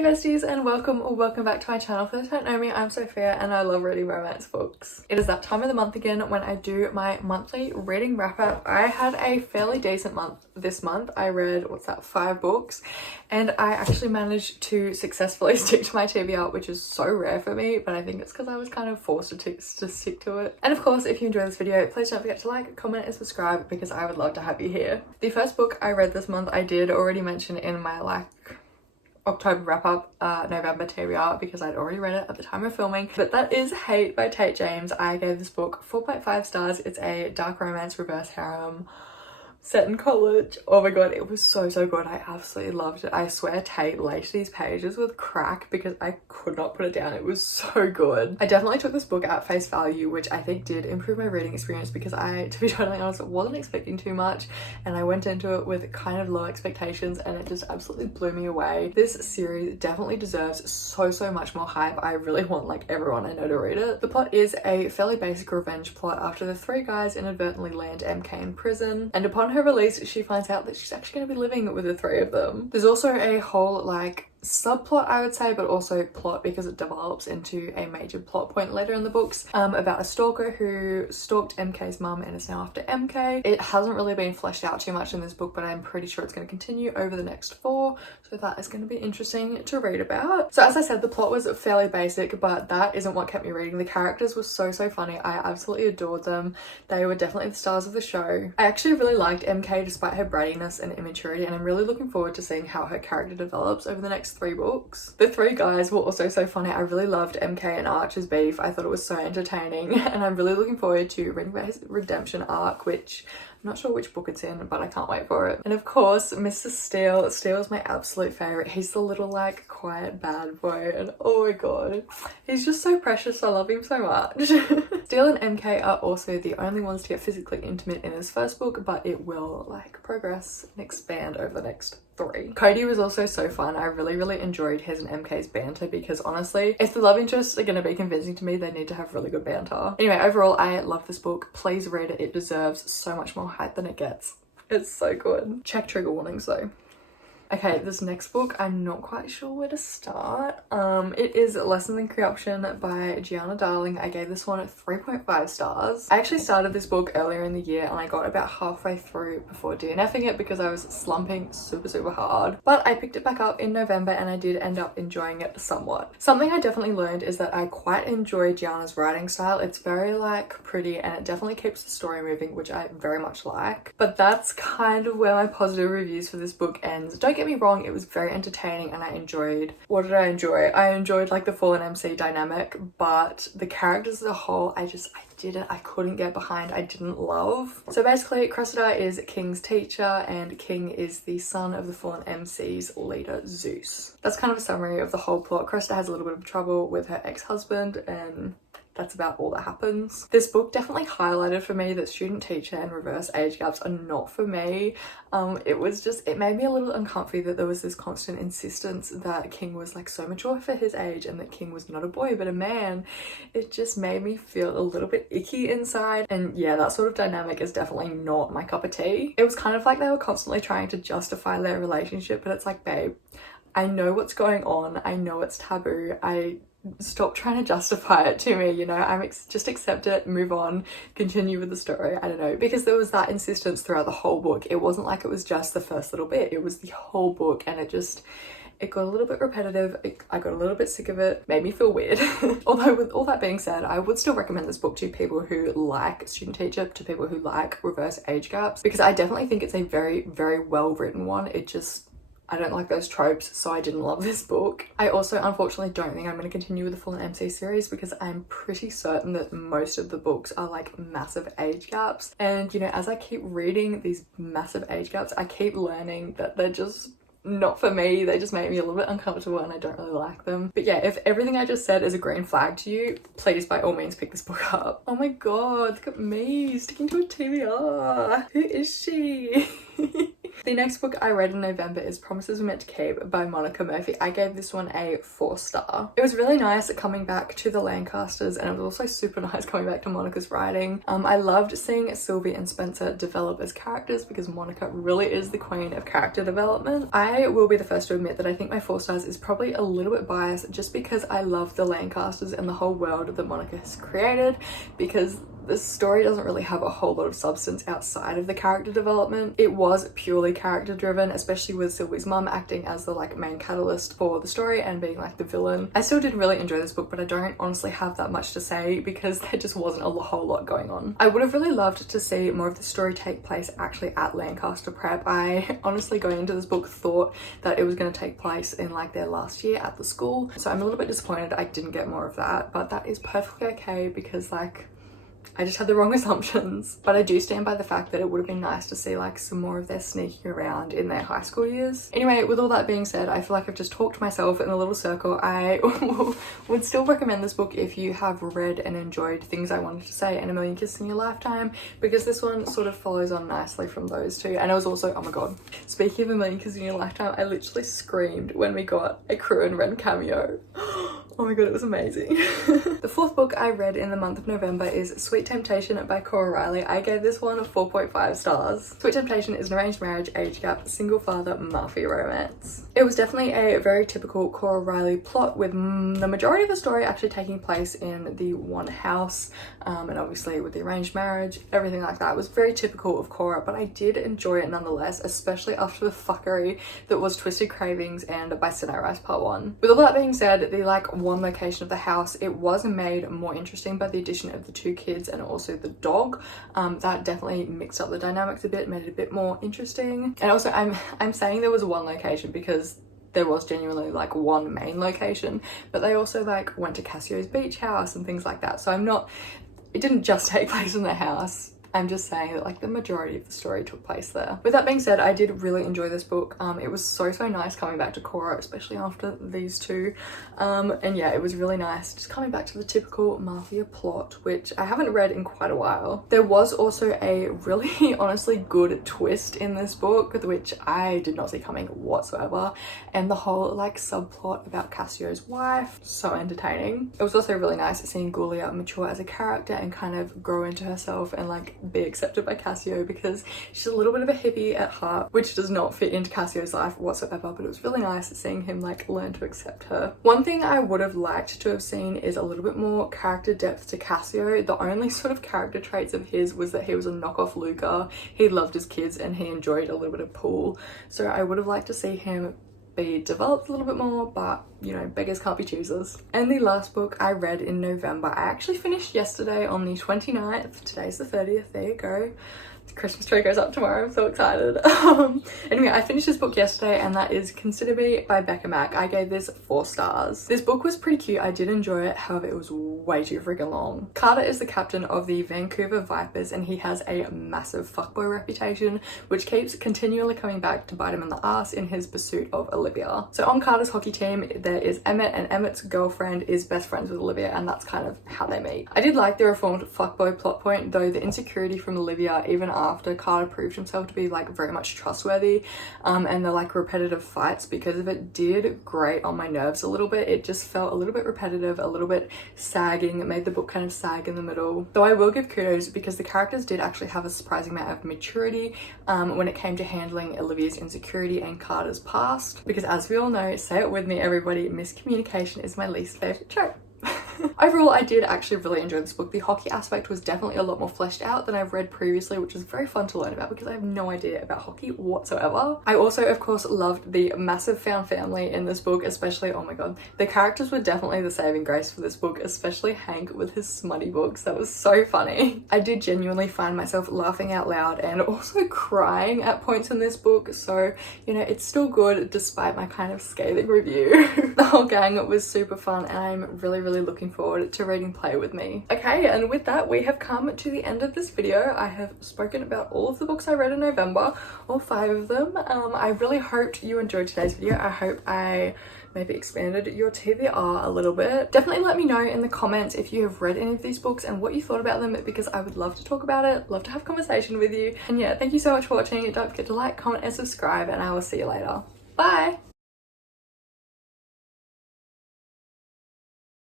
Hey besties, and welcome or welcome back to my channel. For those who don't know me, I'm Sophia and I love reading romance books. It is that time of the month again when I do my monthly reading wrap up. I had a fairly decent month this month. I read, 5 books, and I actually managed to successfully stick to my TBR, which is so rare for me, but I think it's because I was kind of forced to stick to it. And of course, if you enjoy this video, please don't forget to like, comment and subscribe because I would love to have you here. The first book I read this month I did already mention in my October wrap up, November TBR, because I'd already read it at the time of filming, but that is Hate by Tate James. I gave this book 4.5 stars. It's a dark romance reverse harem set in college. Oh my god, it was so good. I absolutely loved it. I swear Tate laced these pages with crack because I could not put it down. It was so good. I definitely took this book at face value, which I think did improve my reading experience because I, to be totally honest, wasn't expecting too much, and I went into it with kind of low expectations and it just absolutely blew me away. This series definitely deserves so much more hype. I really want everyone I know to read it. The plot is a fairly basic revenge plot after the 3 guys inadvertently land MK in prison, and upon her release she finds out that she's actually going to be living with the 3 of them. There's also a whole subplot, I would say, but also plot because it develops into a major plot point later in the books, about a stalker who stalked MK's mum and is now after MK. It hasn't really been fleshed out too much in this book, but I'm pretty sure it's going to continue over the next 4, so that is going to be interesting to read about. So as I said, the plot was fairly basic, but that isn't what kept me reading. The characters were so funny. I absolutely adored them. They were definitely the stars of the show. I actually really liked MK despite her brattiness and immaturity, and I'm really looking forward to seeing how her character develops over the next 3 books. The 3 guys were also so funny. I really loved MK and Archer's beef. I thought it was so entertaining, and I'm really looking forward to reading about his redemption arc, which I'm not sure which book it's in, but I can't wait for it. And of course, Mr. Steele. Steele is my absolute favorite. He's the little quiet bad boy, and oh my god, he's just so precious. I love him so much. Steele and MK are also the only ones to get physically intimate in this first book, but it will progress and expand over the next 3. Cody was also so fun. I really enjoyed his and MK's banter because honestly, if the love interests are going to be convincing to me, they need to have really good banter. Anyway, overall, I love this book. Please read it. It deserves so much more hype than it gets. It's so good. Check trigger warnings though. Okay, this next book, I'm not quite sure where to start. It is Lessons in Creation by Gianna Darling. I gave this one 3.5 stars. I actually started this book earlier in the year and I got about halfway through before DNFing it because I was slumping super hard. But I picked it back up in November and I did end up enjoying it somewhat. Something I definitely learned is that I quite enjoy Gianna's writing style. It's very pretty and it definitely keeps the story moving, which I very much like. But that's kind of where my positive reviews for this book ends. Don't get me wrong, it was very entertaining and I enjoyed, what did I enjoy? I enjoyed the Fallen MC dynamic, but the characters as a whole, I couldn't get behind, I didn't love. So basically, Cressida is King's teacher and King is the son of the Fallen MC's leader, Zeus. That's kind of a summary of the whole plot. Cressida has a little bit of trouble with her ex-husband and that's about all that happens. This book definitely highlighted for me that student teacher and reverse age gaps are not for me. It made me a little uncomfy that there was this constant insistence that King was so mature for his age and that King was not a boy but a man. It just made me feel a little bit icky inside, and yeah, that sort of dynamic is definitely not my cup of tea. It was kind of like they were constantly trying to justify their relationship, but it's babe, I know what's going on, I know it's taboo, stop trying to justify it to me, just accept it, move on, continue with the story. I don't know, because there was that insistence throughout the whole book. It wasn't like it was just the first little bit, it was the whole book, and it got a little bit repetitive. I got a little bit sick of it, made me feel weird. Although with all that being said, I would still recommend this book to people who like student teacher, to people who like reverse age gaps, because I definitely think it's a very well written one. I don't like those tropes, so I didn't love this book. I also unfortunately don't think I'm going to continue with the Fallen MC series because I'm pretty certain that most of the books are massive age gaps. And as I keep reading these massive age gaps, I keep learning that they're just not for me. They just make me a little bit uncomfortable and I don't really like them. But yeah, if everything I just said is a green flag to you, please by all means pick this book up. Oh my god, look at me sticking to a TBR. Who is she? The next book I read in November is Promises Were Meant to Keep by Monica Murphy. I gave this one a 4-star. It was really nice coming back to the Lancasters, and it was also super nice coming back to Monica's writing. I loved seeing Sylvie and Spencer develop as characters because Monica really is the queen of character development. I will be the first to admit that I think my 4 stars is probably a little bit biased just because I love the Lancasters and the whole world that Monica has created, because the story doesn't really have a whole lot of substance outside of the character development. It was purely character driven, especially with Sylvie's mum acting as the like main catalyst for the story and being like the villain. I still did really enjoy this book, but I don't honestly have that much to say because there just wasn't a whole lot going on. I would have really loved to see more of the story take place actually at Lancaster Prep. I honestly, going into this book, thought that it was going to take place in like their last year at the school, so I'm a little bit disappointed I didn't get more of that, but that is perfectly okay because like I just had the wrong assumptions. But I do stand by the fact that it would have been nice to see like some more of their sneaking around in their high school years. Anyway, with all that being said, I feel like I've just talked to myself in a little circle. I would still recommend this book if you have read and enjoyed Things I Wanted to Say and A Million Kisses in Your Lifetime, because this one sort of follows on nicely from those two. And it was also, oh my god, speaking of A Million Kisses in Your Lifetime, I literally screamed when we got a Crew and Ren cameo. Oh my god, it was amazing. The 4th book I read in the month of November is Sweet Temptation by Cora Riley. I gave this one 4.5 stars. Sweet Temptation is an arranged marriage, age gap, single father mafia romance. It was definitely a very typical Cora Riley plot, with the majority of the story actually taking place in the one house, and obviously with the arranged marriage, everything like that. It was very typical of Cora, but I did enjoy it nonetheless, especially after the fuckery that was Twisted Cravings and By Sinai Rice Part 1. With all that being said, the like one location of the house, it was made more interesting by the addition of the 2 kids and also the dog. That definitely mixed up the dynamics a bit, made it a bit more interesting. And also I'm saying there was one location because there was genuinely like one main location, but they also like went to Cassio's beach house and things like that. So it didn't just take place in the house. I'm just saying that like the majority of the story took place there. With that being said, I did really enjoy this book. It was so nice coming back to Cora, especially after these two. And yeah, it was really nice just coming back to the typical mafia plot, which I haven't read in quite a while. There was also a really honestly good twist in this book, which I did not see coming whatsoever. And the whole like subplot about Cassio's wife, so entertaining. It was also really nice seeing Gulia mature as a character and kind of grow into herself and like be accepted by Cassio, because she's a little bit of a hippie at heart, which does not fit into Cassio's life whatsoever, but it was really nice seeing him like learn to accept her. One thing I would have liked to have seen is a little bit more character depth to Cassio. The only sort of character traits of his was that he was a knockoff Luca, he loved his kids and he enjoyed a little bit of pool. So I would have liked to see him be developed a little bit more, but you know, beggars can't be choosers. And the last book I read in November, I actually finished yesterday on the 29th. Today's the 30th, there you go. The Christmas tree goes up tomorrow, I'm so excited. Anyway, I finished this book yesterday, and that is Consider Me by Becca Mack. I gave this 4 stars. This book was pretty cute, I did enjoy it, however it was way too freaking long. Carter is the captain of the Vancouver Vipers, and he has a massive fuckboy reputation, which keeps continually coming back to bite him in the ass in his pursuit of Olivia. So on Carter's hockey team, there is Emmett, and Emmett's girlfriend is best friends with Olivia, and that's kind of how they meet. I did like the reformed fuckboy plot point, though the insecurity from Olivia, even after Carter proved himself to be like very much trustworthy, and the like repetitive fights because of it did grate on my nerves a little bit. It just felt a little bit repetitive, a little bit sagging. It made the book kind of sag in the middle. Though I will give kudos because the characters did actually have a surprising amount of maturity when it came to handling Olivia's insecurity and Carter's past, because as we all know, say it with me everybody, miscommunication is my least favorite trope. Overall, I did actually really enjoy this book. The hockey aspect was definitely a lot more fleshed out than I've read previously, which was very fun to learn about because I have no idea about hockey whatsoever. I also, of course, loved the massive found family in this book, especially, oh my god, the characters were definitely the saving grace for this book, especially Hank with his smutty books. That was so funny. I did genuinely find myself laughing out loud and also crying at points in this book, so, you know, it's still good despite my kind of scathing review. The whole gang was super fun, and I'm really looking looking forward to reading Play with me. Okay, and with that, we have come to the end of this video. I have spoken about all of the books I read in November, all 5 of them. I really hoped you enjoyed today's video. I hope I maybe expanded your TBR a little bit. Definitely let me know in the comments if you have read any of these books and what you thought about them, because I would love to talk about it, love to have a conversation with you. And yeah, thank you so much for watching. Don't forget to like, comment and subscribe, and I will see you later. Bye!